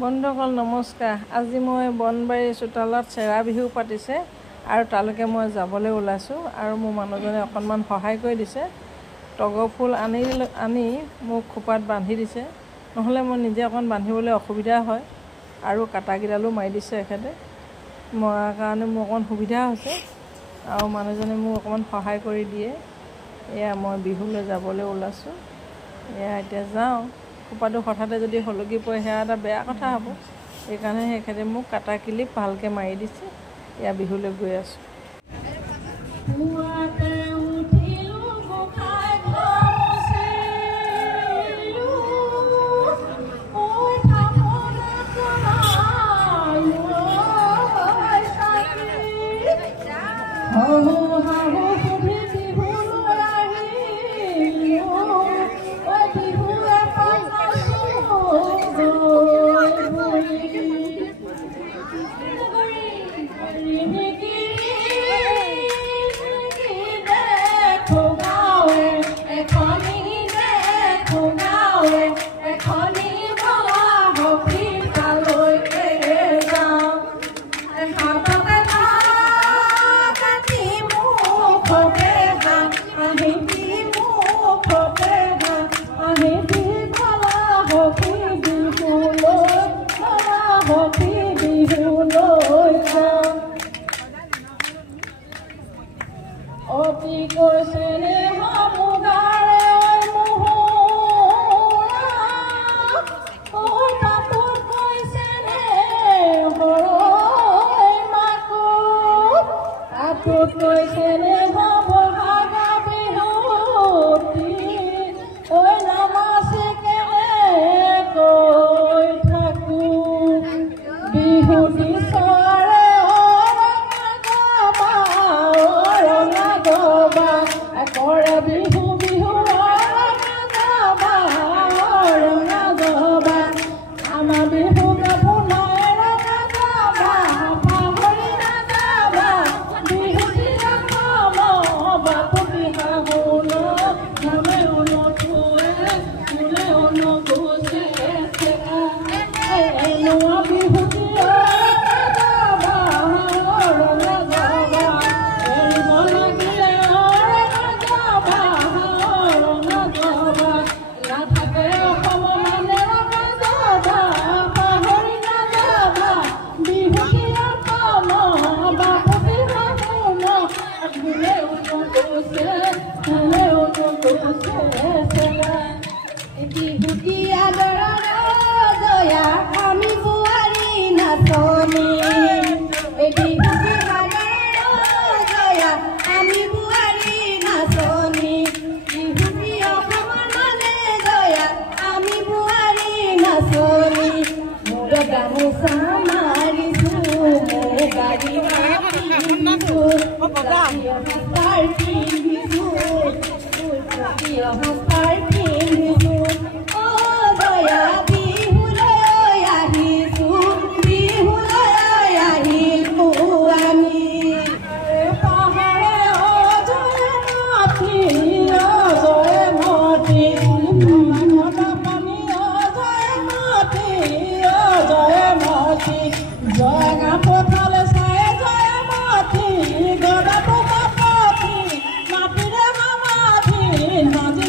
বন্ধুসকল নমস্কাৰ। আজি মই বনবাৰী চোতালত চেৰা বিহু পাতিছে আৰু তালৈকে মই যাবলৈ ওলাইছোঁ আৰু মোৰ মানুহজনে অকণমান সহায় কৰি দিছে। তগৰ ফুল আনি মোক খোপাত বান্ধি দিছে, নহ'লে মই নিজে অকণ বান্ধিবলৈ অসুবিধা হয় আৰু কাটাকেইডালো মাৰি দিছে এখেতে, মৰাৰ কাৰণে মোৰ অকণ সুবিধা হৈছে আৰু মানুহজনে মোক অকণমান সহায় কৰি দিয়ে। এয়া মই বিহুলৈ যাবলৈ ওলাইছোঁ। এয়া এতিয়া যাওঁ। খোপাটো হঠাতে যদি হলকি পৰে সেয়া এটা বেয়া কথা হ'ব, সেইকাৰণে সেইখেতে মোক কাটা ক্লিপ ভালকৈ মাৰি দিছে। এয়া বিহুলৈ গৈ আছোঁ।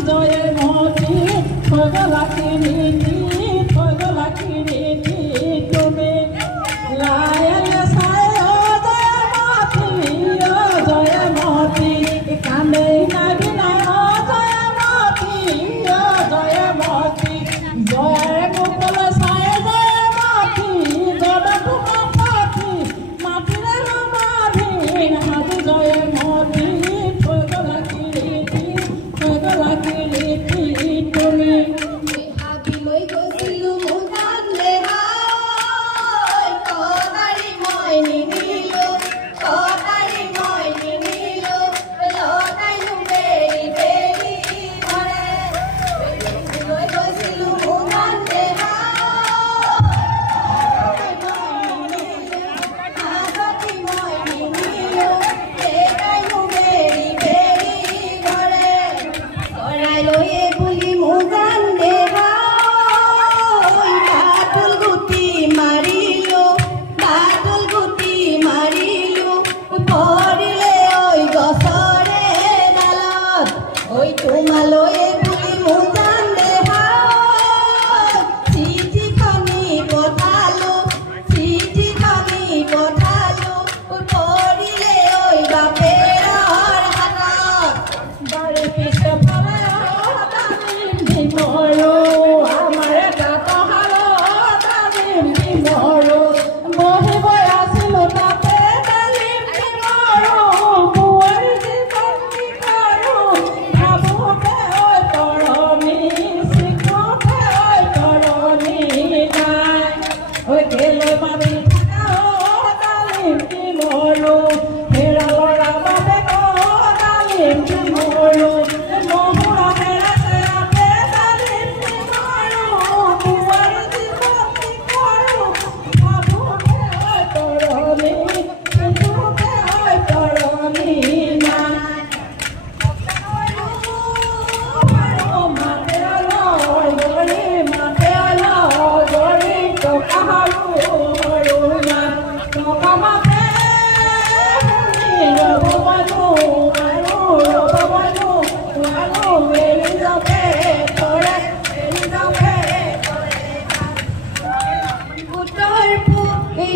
Joy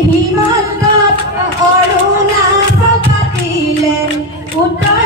হিমন্তত অৰুণাচল পাতিলে উত্তৰ